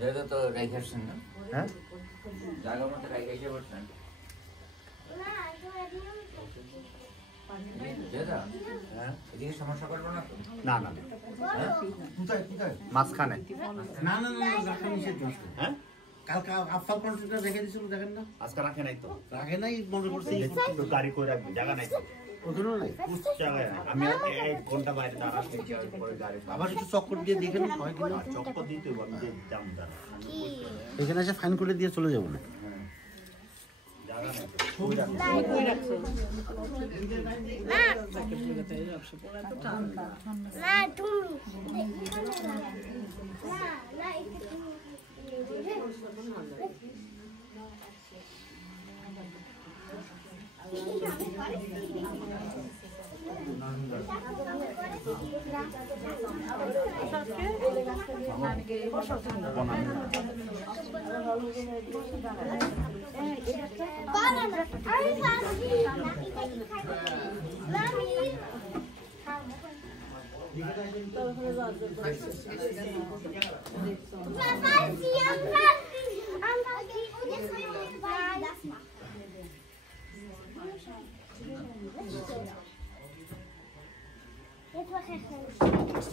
জায়গা তো রেখেছেন না? হ্যাঁ, জায়গা মতো রেখে বসছেন হ্যাঁ, এদিকে সমস্যা করবো না তো? না না মাঝখানে না না না রাখা নিষেধ আছে। হ্যাঁ, কালকে আফসার কন্ট্রাক্টর রেখে দিয়েছিল দেখেন না, আজকে রাখে নাই তো, রাখে নাই মনে করছি একটু গাড়ি করে রাখবে, জায়গা নাই তো, ওখানেও নাই। জায়গায় নাই। আমি এক ঘন্টা বাইরে দাঁড়াচ্ছি পরে গাড়ি আবার একটু চক্কর দিয়ে দেখেন হয় কিনা। চক্কর দিতে হবে, আমি দাম দাঁড়া এখানে এসে ফাইন করে দিয়ে চলে যাবো না। জায়গা নাই তো। Dit was echt een